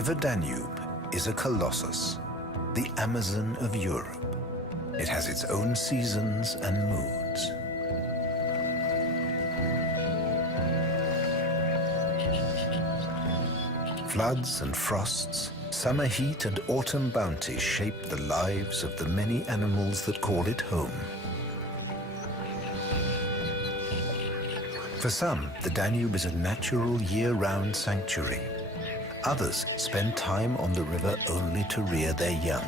river Danube is a colossus, the Amazon of Europe. It has its own seasons and moods. Floods and frosts, summer heat and autumn bounty shape the lives of the many animals that call it home. For some, the Danube is a natural year-round sanctuary. Others spend time on the river only to rear their young.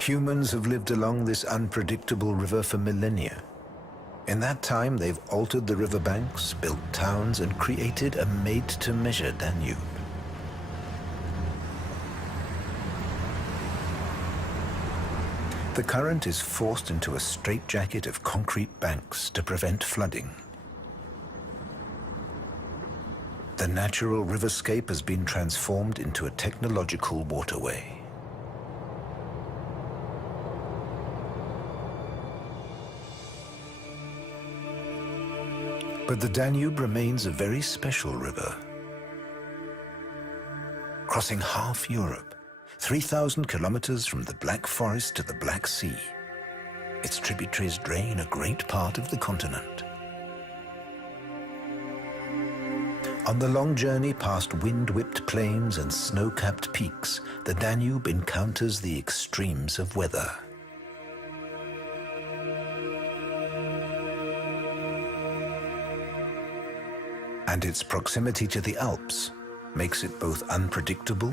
Humans have lived along this unpredictable river for millennia. In that time, they've altered the riverbanks, built towns, and created a made-to-measure Danube. The current is forced into a straitjacket of concrete banks to prevent flooding. The natural riverscape has been transformed into a technological waterway. But the Danube remains a very special river. Crossing half Europe, 3,000 kilometers from the Black Forest to the Black Sea, its tributaries drain a great part of the continent. On the long journey past wind-whipped plains and snow-capped peaks, the Danube encounters the extremes of weather. And its proximity to the Alps makes it both unpredictable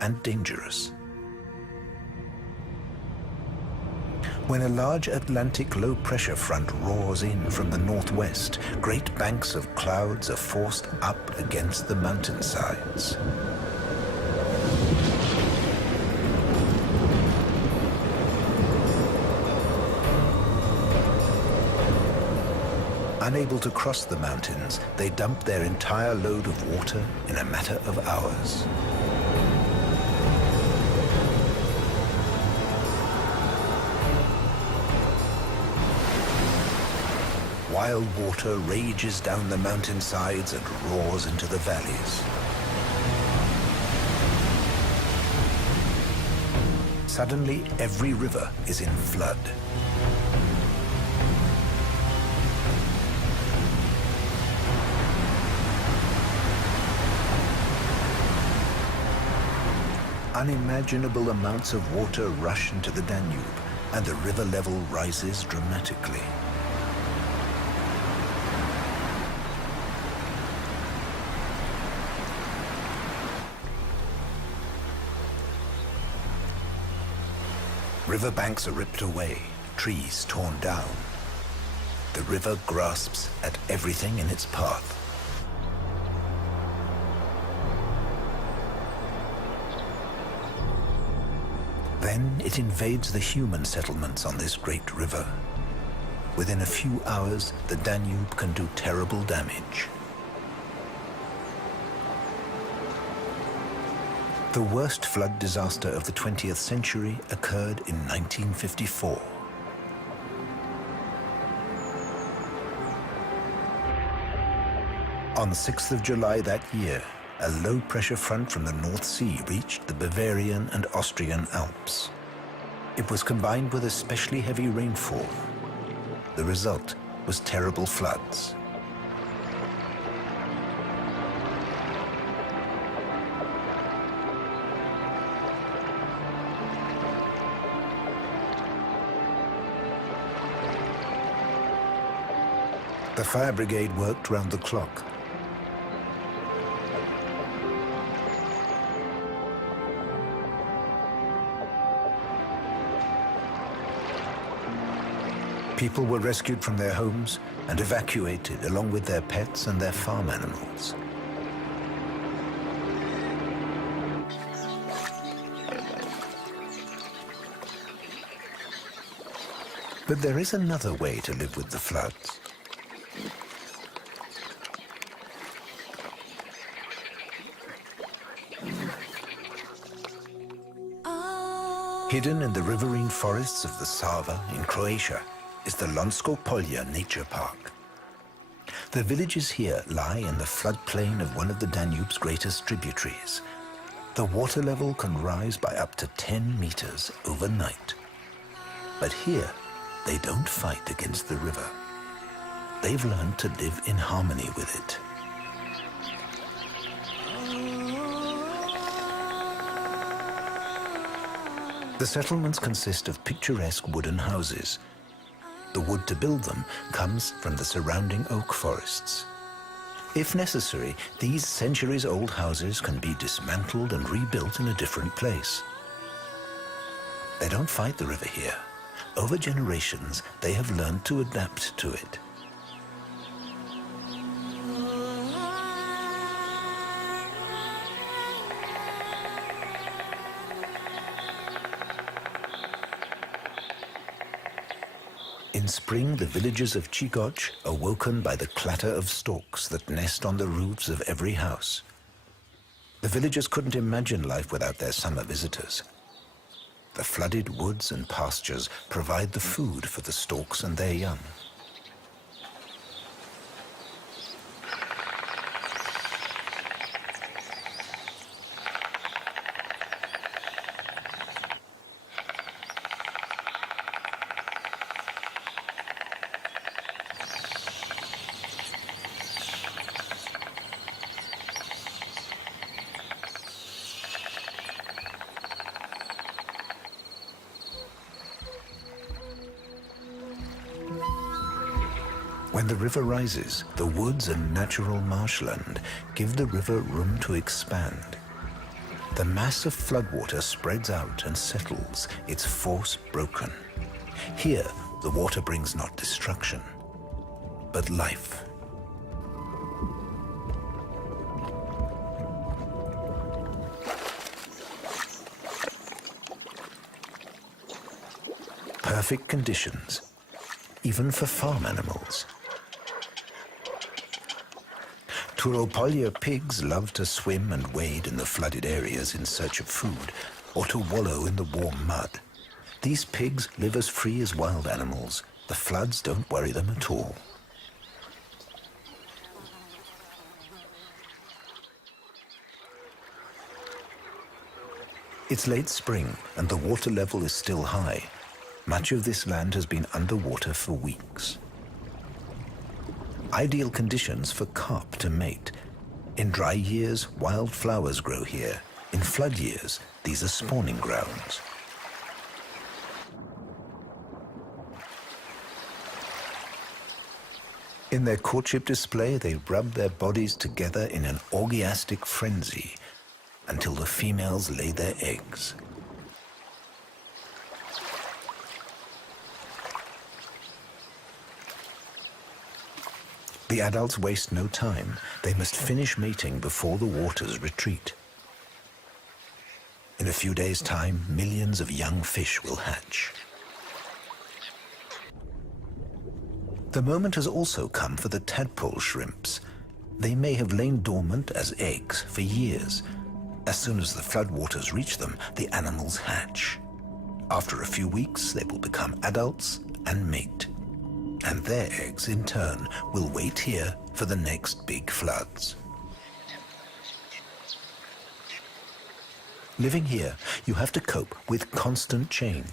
and dangerous. When a large Atlantic low-pressure front roars in from the northwest, great banks of clouds are forced up against the mountainsides. Unable to cross the mountains, they dump their entire load of water in a matter of hours. Wild water rages down the mountainsides and roars into the valleys. Suddenly, every river is in flood. Unimaginable amounts of water rush into the Danube, and the river level rises dramatically. Riverbanks are ripped away, trees torn down. The river grasps at everything in its path. Then it invades the human settlements on this great river. Within a few hours, the Danube can do terrible damage. The worst flood disaster of the 20th century occurred in 1954. On the 6th of July that year, a low-pressure front from the North Sea reached the Bavarian and Austrian Alps. It was combined with especially heavy rainfall. The result was terrible floods. The fire brigade worked round the clock. People were rescued from their homes and evacuated along with their pets and their farm animals. But there is another way to live with the floods. Hidden in the riverine forests of the Sava in Croatia is the Lonsko Polje Nature Park. The villages here lie in the floodplain of one of the Danube's greatest tributaries. The water level can rise by up to 10 meters overnight. But here, they don't fight against the river. They've learned to live in harmony with it. The settlements consist of picturesque wooden houses. The wood to build them comes from the surrounding oak forests. If necessary, these centuries-old houses can be dismantled and rebuilt in a different place. They don't fight the river here. Over generations, they have learned to adapt to it. In spring, the villagers of Chigoch are woken by the clatter of storks that nest on the roofs of every house. The villagers couldn't imagine life without their summer visitors. The flooded woods and pastures provide the food for the storks and their young. When the river rises, the woods and natural marshland give the river room to expand. The mass of floodwater spreads out and settles, its force broken. Here, the water brings not destruction, but life. Perfect conditions, even for farm animals. Turopolje pigs love to swim and wade in the flooded areas in search of food, or to wallow in the warm mud. These pigs live as free as wild animals. The floods don't worry them at all. It's late spring and the water level is still high. Much of this land has been underwater for weeks. Ideal conditions for carp to mate. In dry years, wild flowers grow here. In flood years, these are spawning grounds. In their courtship display, they rub their bodies together in an orgiastic frenzy until the females lay their eggs. The adults waste no time. They must finish mating before the waters retreat. In a few days' time, millions of young fish will hatch. The moment has also come for the tadpole shrimps. They may have lain dormant as eggs for years. As soon as the floodwaters reach them, the animals hatch. After a few weeks, they will become adults and mate. And their eggs, in turn, will wait here for the next big floods. Living here, you have to cope with constant change.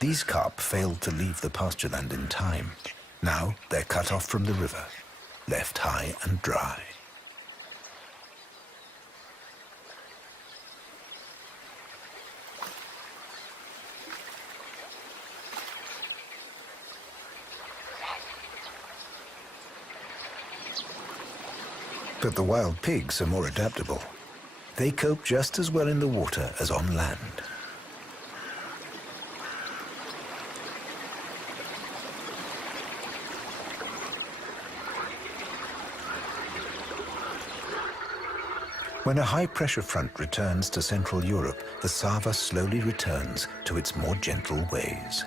These carp failed to leave the pastureland in time. Now they're cut off from the river, left high and dry. But the wild pigs are more adaptable. They cope just as well in the water as on land. When a high-pressure front returns to Central Europe, the Sava slowly returns to its more gentle ways.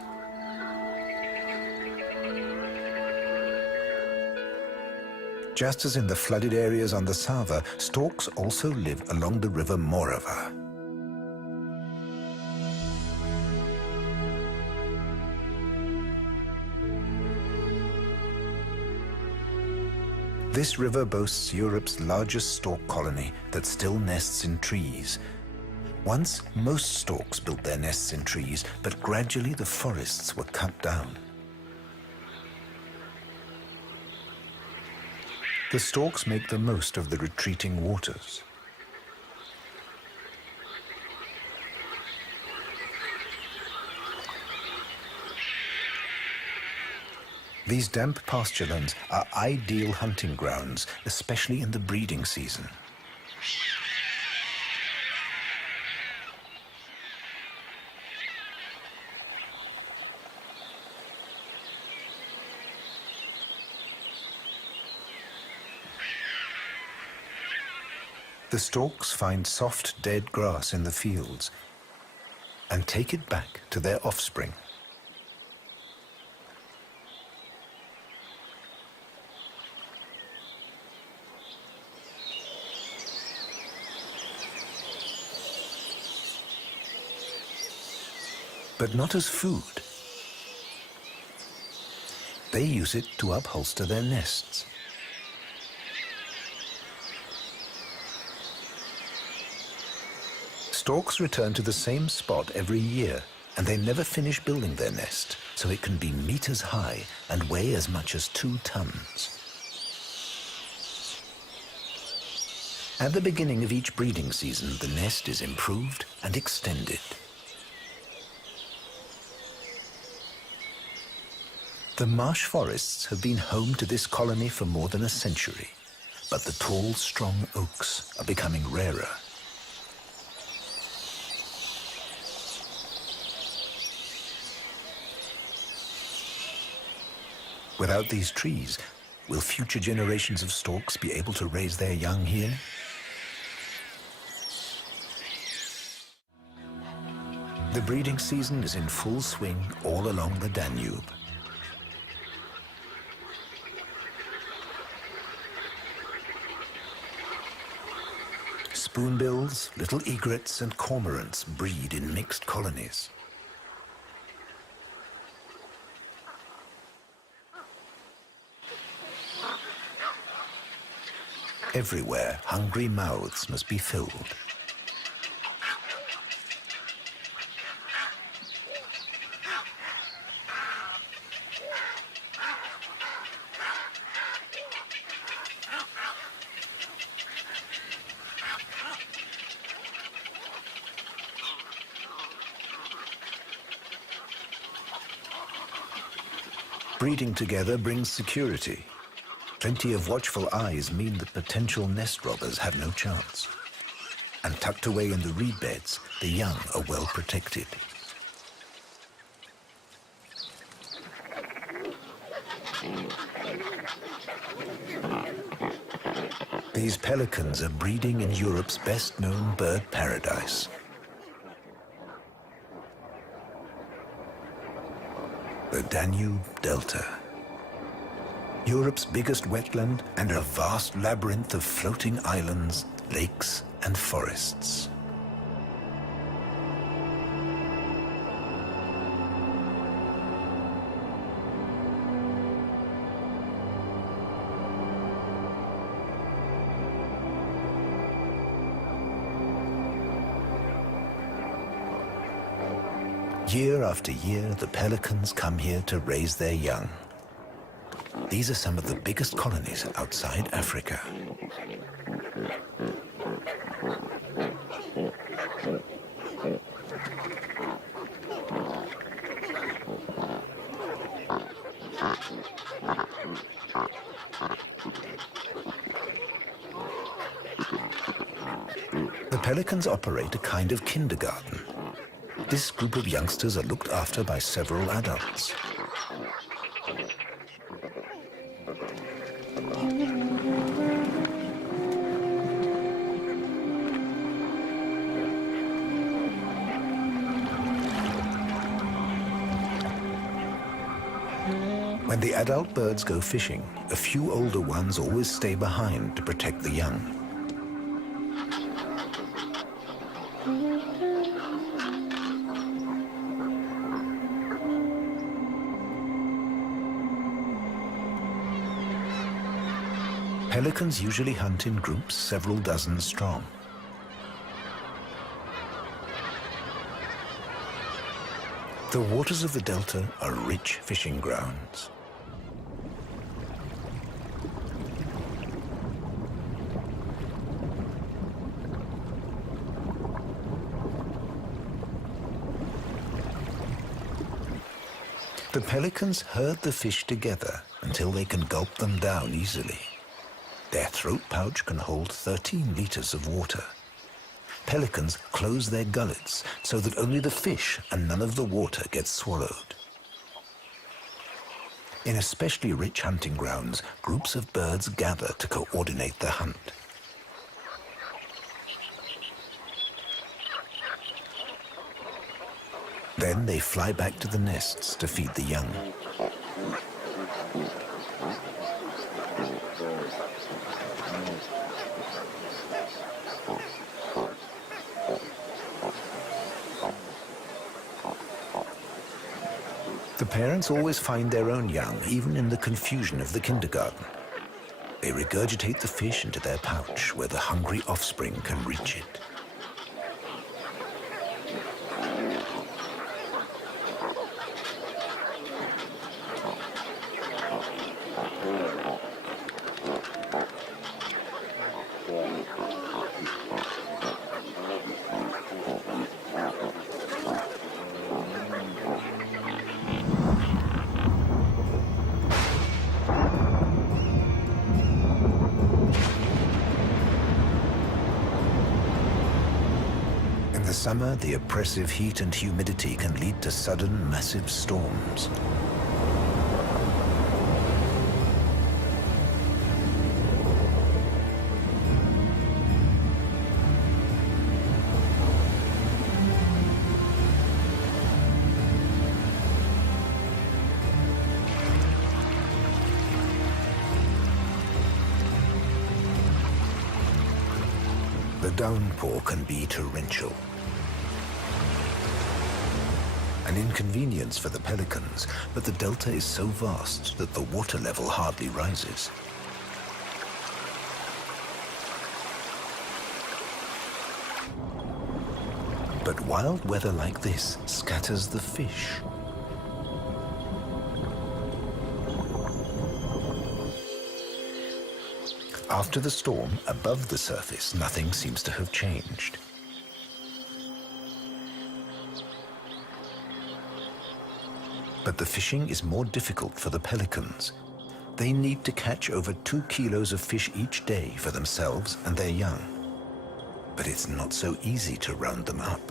Just as in the flooded areas on the Sava, storks also live along the river Morava. This river boasts Europe's largest stork colony that still nests in trees. Once, most storks built their nests in trees, but gradually the forests were cut down. The storks make the most of the retreating waters. These damp pasturelands are ideal hunting grounds, especially in the breeding season. The storks find soft, dead grass in the fields and take it back to their offspring. But not as food. They use it to upholster their nests. Storks return to the same spot every year, and they never finish building their nest, so it can be meters high and weigh as much as 2 tons. At the beginning of each breeding season, the nest is improved and extended. The marsh forests have been home to this colony for more than a century, but the tall, strong oaks are becoming rarer. Without these trees, will future generations of storks be able to raise their young here? The breeding season is in full swing all along the Danube. Spoonbills, little egrets and cormorants breed in mixed colonies. Everywhere, hungry mouths must be filled. Breeding together brings security. Plenty of watchful eyes mean that potential nest robbers have no chance. And tucked away in the reed beds, the young are well protected. These pelicans are breeding in Europe's best-known bird paradise. The Danube Delta. Europe's biggest wetland and a vast labyrinth of floating islands, lakes and forests. Year after year, the pelicans come here to raise their young. These are some of the biggest colonies outside Africa. The pelicans operate a kind of kindergarten. This group of youngsters are looked after by several adults. When the adult birds go fishing, a few older ones always stay behind to protect the young. Pelicans usually hunt in groups several dozen strong. The waters of the delta are rich fishing grounds. The pelicans herd the fish together until they can gulp them down easily. Their throat pouch can hold 13 liters of water. Pelicans close their gullets so that only the fish and none of the water gets swallowed. In especially rich hunting grounds, groups of birds gather to coordinate the hunt. Then they fly back to the nests to feed the young. The parents always find their own young, even in the confusion of the kindergarten. They regurgitate the fish into their pouch, where the hungry offspring can reach it. In the summer, the oppressive heat and humidity can lead to sudden, massive storms. The downpour can be torrential. An inconvenience for the pelicans, but the delta is so vast that the water level hardly rises. But wild weather like this scatters the fish. After the storm, above the surface, nothing seems to have changed. But the fishing is more difficult for the pelicans. They need to catch over 2 kilos of fish each day for themselves and their young. But it's not so easy to round them up.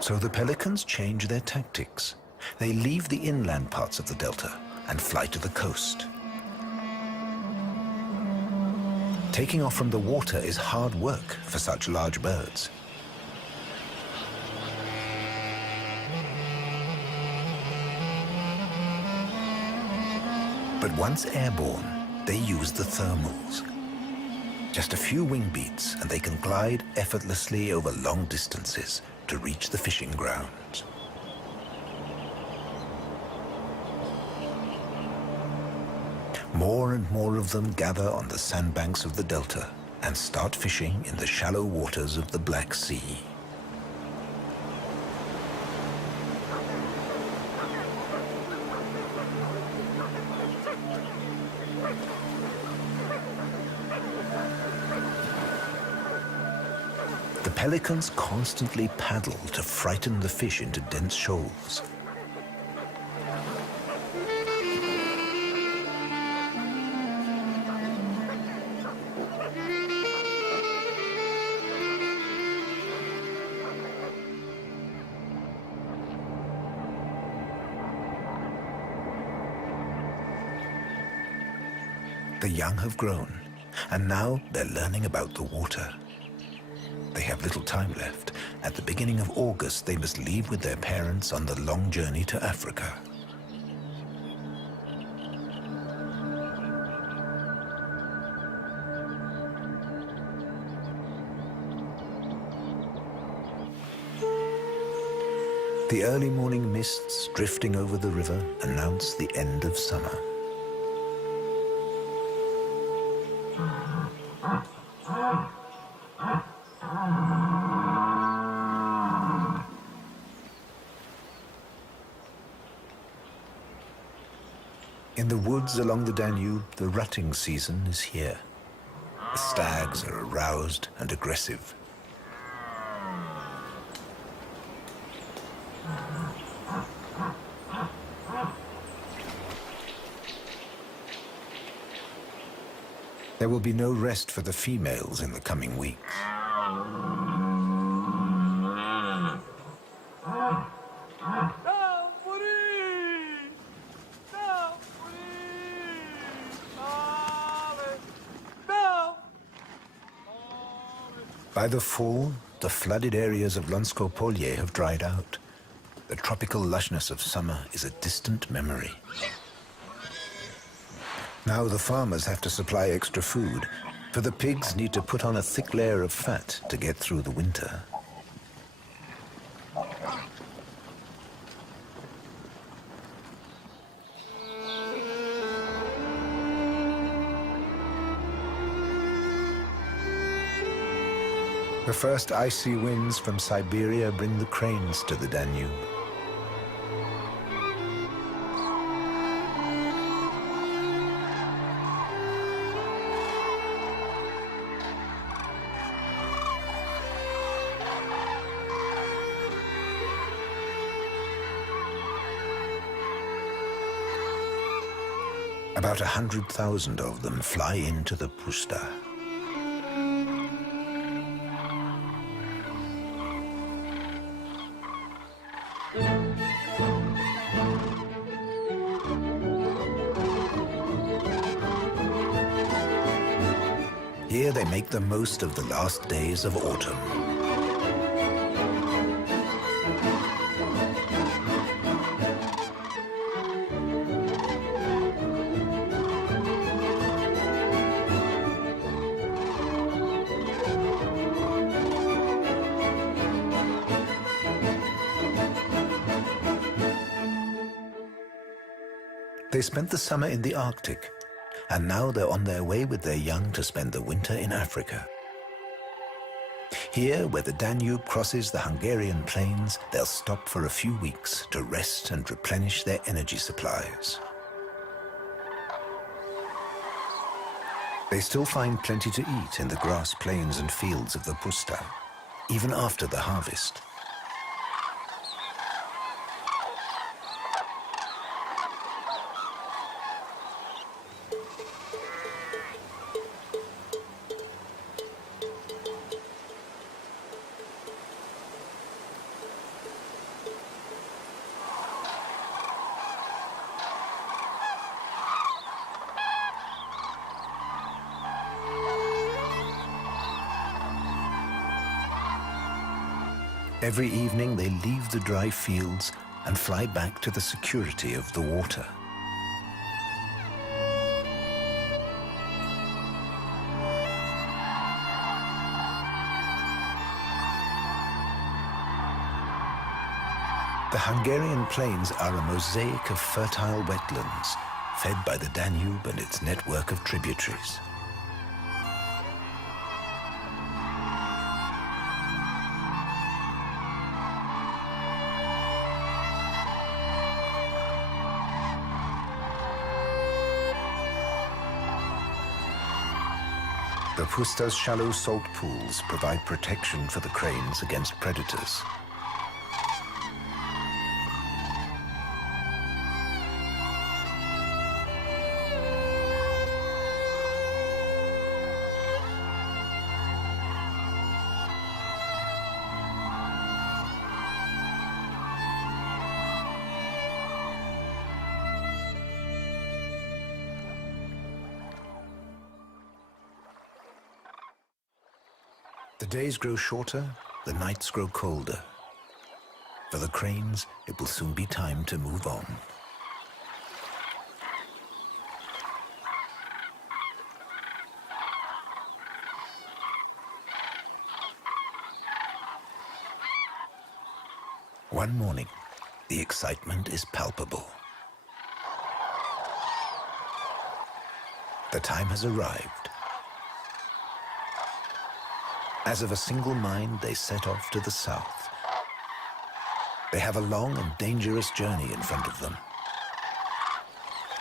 So the pelicans change their tactics. They leave the inland parts of the delta and fly to the coast. Taking off from the water is hard work for such large birds. But once airborne, they use the thermals. Just a few wing beats and they can glide effortlessly over long distances to reach the fishing grounds. More and more of them gather on the sandbanks of the delta and start fishing in the shallow waters of the Black Sea. The pelicans constantly paddle to frighten the fish into dense shoals. The young have grown, and now they're learning about the water. They have little time left. At the beginning of August, they must leave with their parents on the long journey to Africa. The early morning mists drifting over the river announce the end of summer. In the woods along the Danube, the rutting season is here. The stags are aroused and aggressive. There will be no rest for the females in the coming weeks. By the fall, the flooded areas of Lonsko-Polje have dried out. The tropical lushness of summer is a distant memory. Now the farmers have to supply extra food, for the pigs need to put on a thick layer of fat to get through the winter. The first icy winds from Siberia bring the cranes to the Danube. About 100,000 of them fly into the puszta. Here they make the most of the last days of autumn. They spent the summer in the Arctic, and now they're on their way with their young to spend the winter in Africa. Here, where the Danube crosses the Hungarian plains, they'll stop for a few weeks to rest and replenish their energy supplies. They still find plenty to eat in the grass plains and fields of the puszta, even after the harvest. Every evening they leave the dry fields and fly back to the security of the water. The Hungarian plains are a mosaic of fertile wetlands, fed by the Danube and its network of tributaries. The puszta's shallow salt pools provide protection for the cranes against predators. The days grow shorter, the nights grow colder. For the cranes, it will soon be time to move on. One morning, The excitement is palpable. The time has arrived. As of a single mind, they set off to the south. They have a long and dangerous journey in front of them.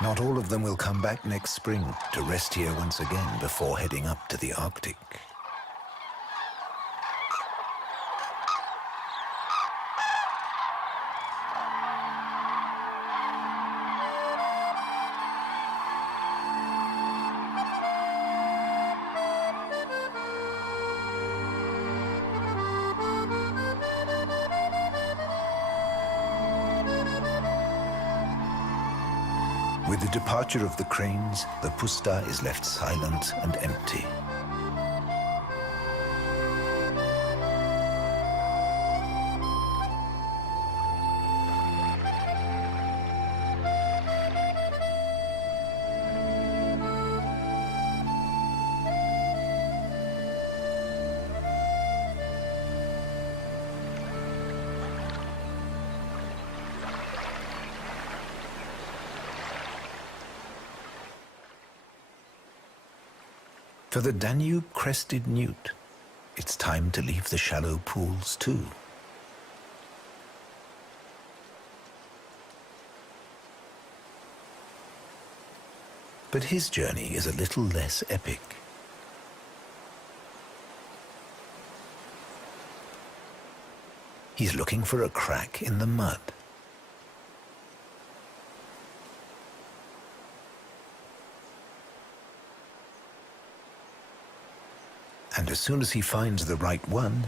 Not all of them will come back next spring to rest here once again before heading up to the Arctic. With the departure of the cranes, the puszta is left silent and empty. For the Danube-crested newt, it's time to leave the shallow pools too. But his journey is a little less epic. He's looking for a crack in the mud. And as soon as he finds the right one,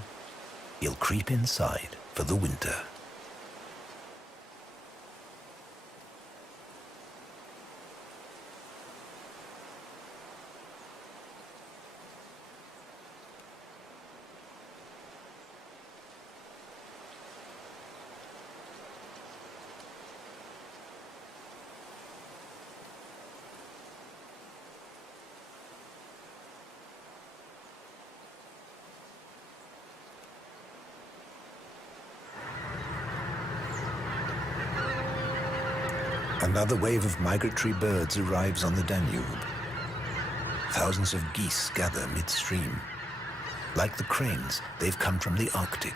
he'll creep inside for the winter. Another wave of migratory birds arrives on the Danube. Thousands of geese gather midstream. Like the cranes, they've come from the Arctic.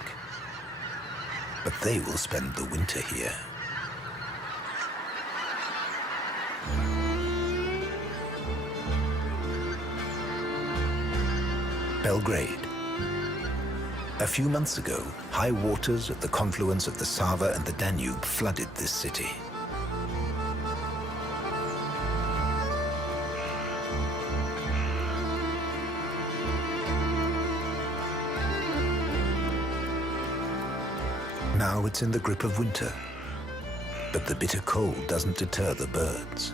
But they will spend the winter here. Belgrade. A few months ago, high waters at the confluence of the Sava and the Danube flooded this city. Now it's in the grip of winter, but the bitter cold doesn't deter the birds.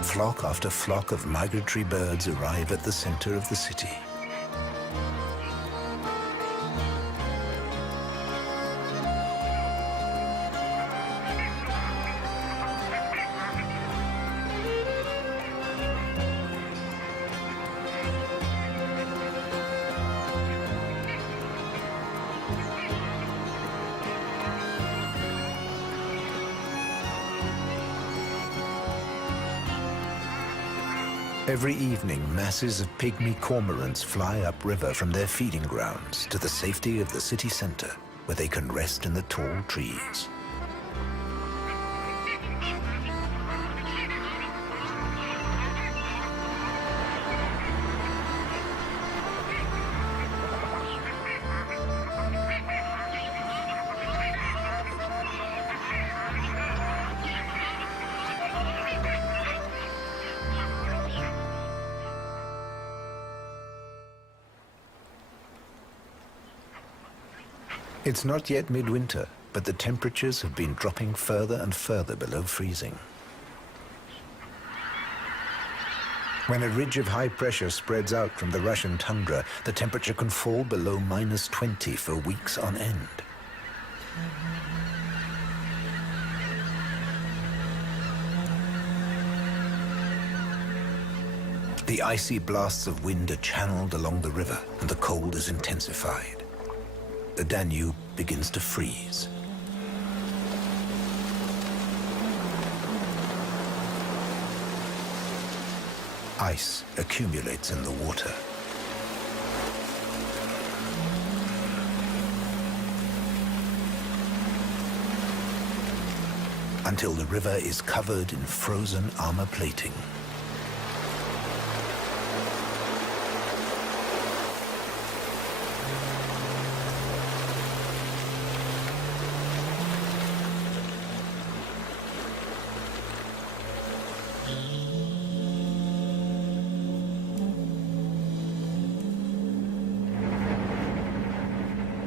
Flock after flock of migratory birds arrive at the center of the city. Every evening, masses of pygmy cormorants fly upriver from their feeding grounds to the safety of the city center, where they can rest in the tall trees. It's not yet midwinter, but the temperatures have been dropping further and further below freezing. When a ridge of high pressure spreads out from the Russian tundra, the temperature can fall below -20 for weeks on end. The icy blasts of wind are channeled along the river, and the cold is intensified. The Danube begins to freeze. Ice accumulates in the water. Until the river is covered in frozen armor plating.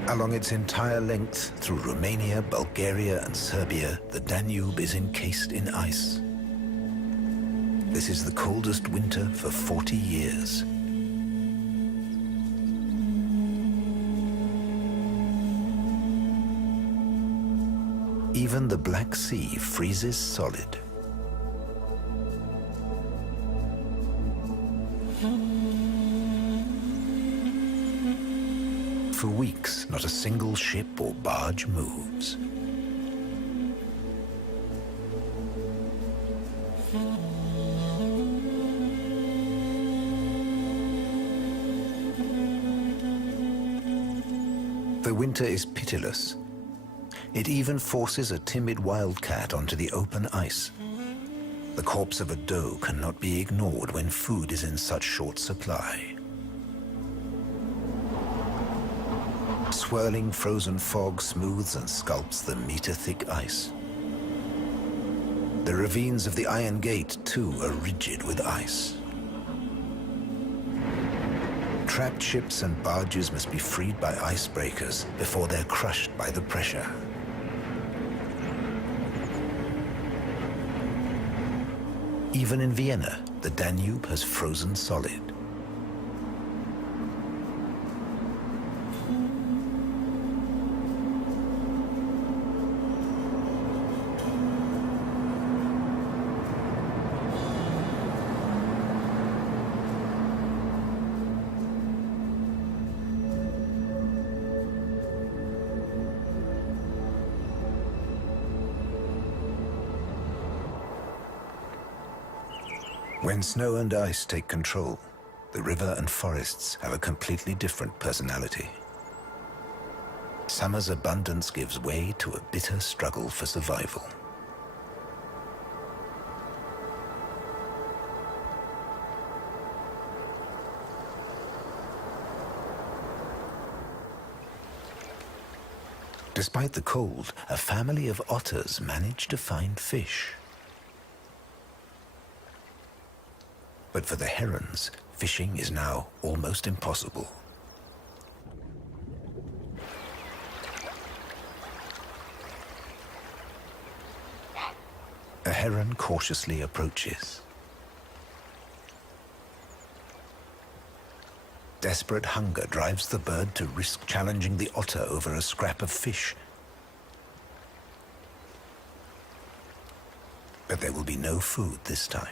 Along its entire length, through Romania, Bulgaria, and Serbia, the Danube is encased in ice. This is the coldest winter for 40 years. Even the Black Sea freezes solid. For weeks, not a single ship or barge moves. The winter is pitiless. It even forces a timid wildcat onto the open ice. The corpse of a doe cannot be ignored when food is in such short supply. Swirling frozen fog smooths and sculpts the meter-thick ice. The ravines of the Iron Gate, too, are rigid with ice. Trapped ships and barges must be freed by icebreakers before they're crushed by the pressure. Even in Vienna, the Danube has frozen solid. When snow and ice take control, the river and forests have a completely different personality. Summer's abundance gives way to a bitter struggle for survival. Despite the cold, a family of otters manage to find fish. But for the herons, fishing is now almost impossible. A heron cautiously approaches. Desperate hunger drives the bird to risk challenging the otter over a scrap of fish. But there will be no food this time.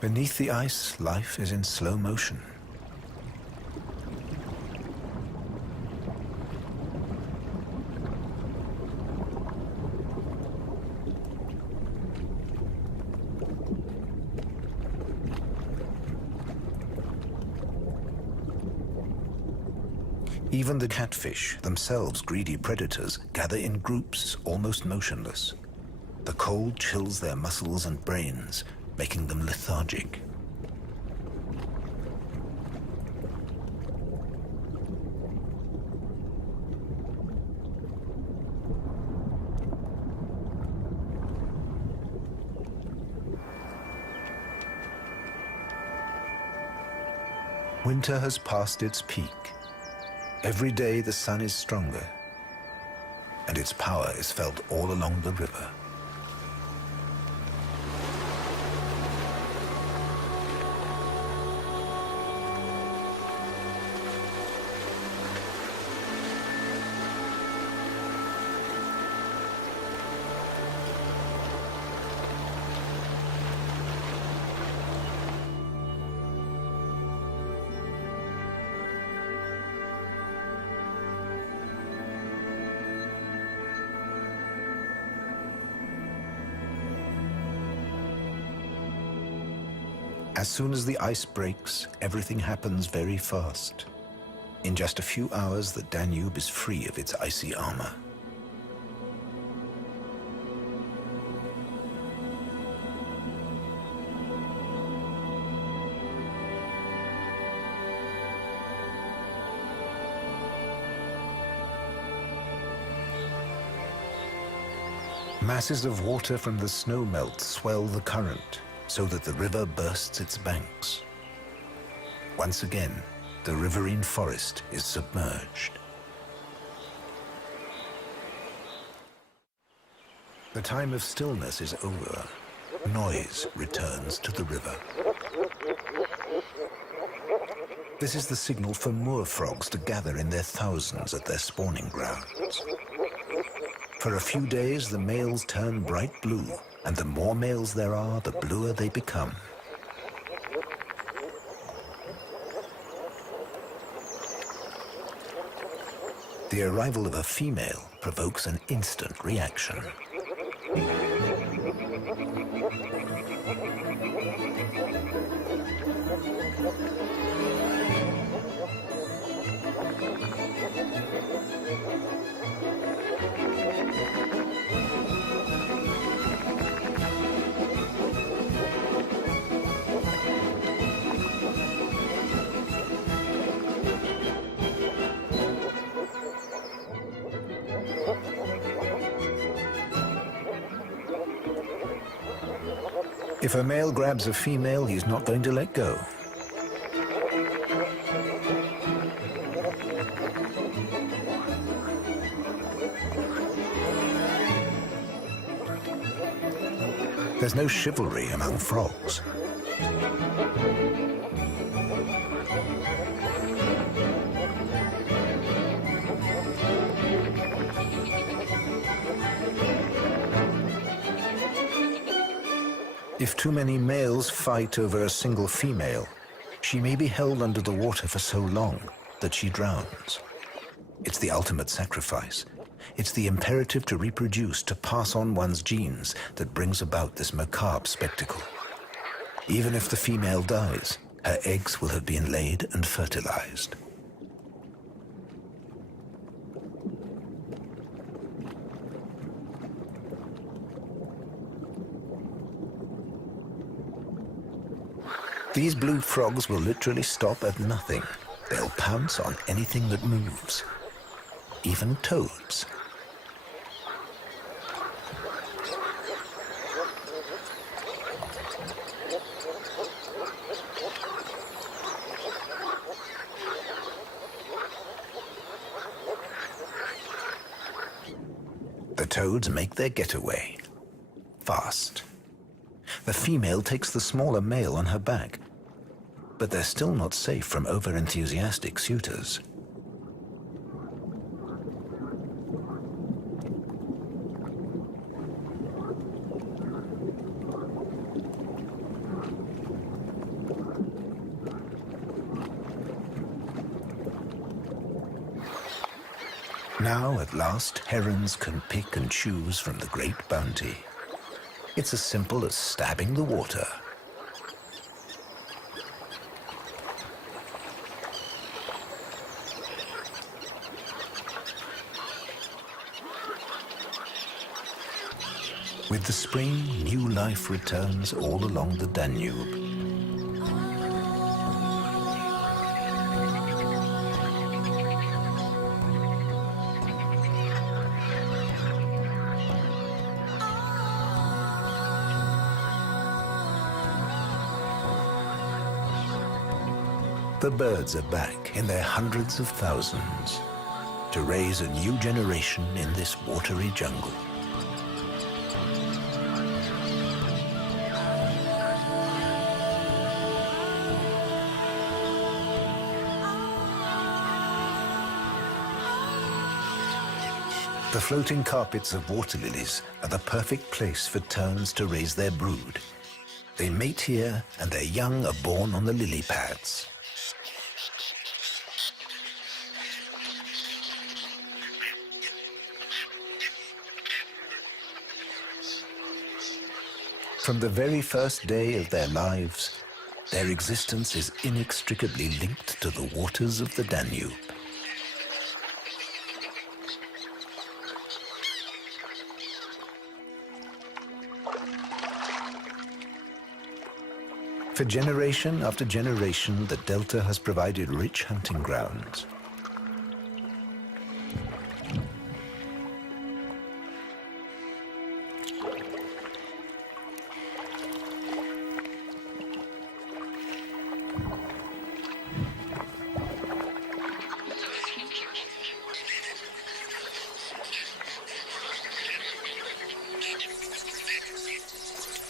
Beneath the ice, life is in slow motion. Even the catfish, themselves greedy predators, gather in groups, almost motionless. The cold chills their muscles and brains, making them lethargic. Winter has passed its peak. Every day the sun is stronger, and its power is felt all along the river. As soon as the ice breaks, everything happens very fast. In just a few hours, the Danube is free of its icy armor. Masses of water from the snow melt swell the current so that the river bursts its banks. Once again, the riverine forest is submerged. The time of stillness is over. Noise returns to the river. This is the signal for moor frogs to gather in their thousands at their spawning grounds. For a few days, the males turn bright blue, and the more males there are, the bluer they become. The arrival of a female provokes an instant reaction. If a male grabs a female, he's not going to let go. There's no chivalry among frogs. If too many males fight over a single female, she may be held under the water for so long that she drowns. It's the ultimate sacrifice. It's the imperative to reproduce, to pass on one's genes, that brings about this macabre spectacle. Even if the female dies, her eggs will have been laid and fertilized. These blue frogs will literally stop at nothing. They'll pounce on anything that moves, even toads. The toads make their getaway fast. The female takes the smaller male on her back, but they're still not safe from over-enthusiastic suitors. Now, at last, herons can pick and choose from the great bounty. It's as simple as stabbing the water. With the spring, new life returns all along the Danube. The birds are back in their hundreds of thousands to raise a new generation in this watery jungle. The floating carpets of water lilies are the perfect place for terns to raise their brood. They mate here, and their young are born on the lily pads. From the very first day of their lives, Their existence is inextricably linked to the waters of the Danube. For generation after generation, the delta has provided rich hunting grounds.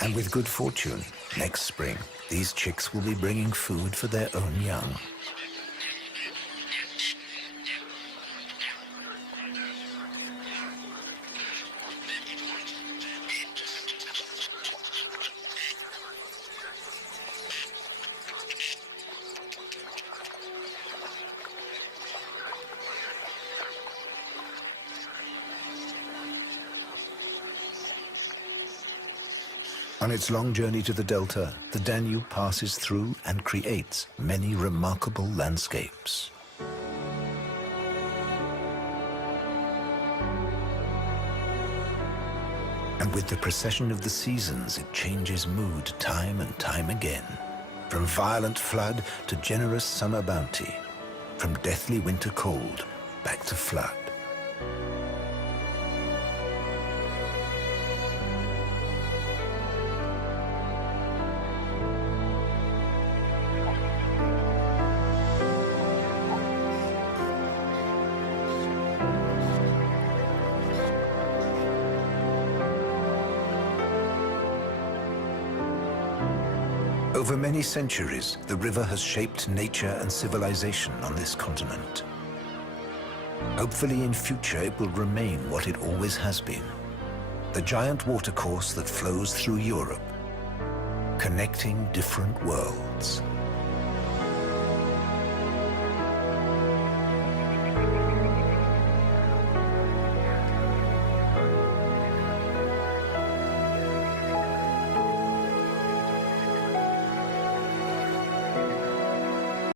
And with good fortune, next spring, these chicks will be bringing food for their own young. On its long journey to the delta, the Danube passes through and creates many remarkable landscapes. And with the procession of the seasons, it changes mood time and time again. From violent flood to generous summer bounty, from deathly winter cold back to flood. Over many centuries, the river has shaped nature and civilization on this continent. Hopefully in future it will remain what it always has been, the giant watercourse that flows through Europe, connecting different worlds.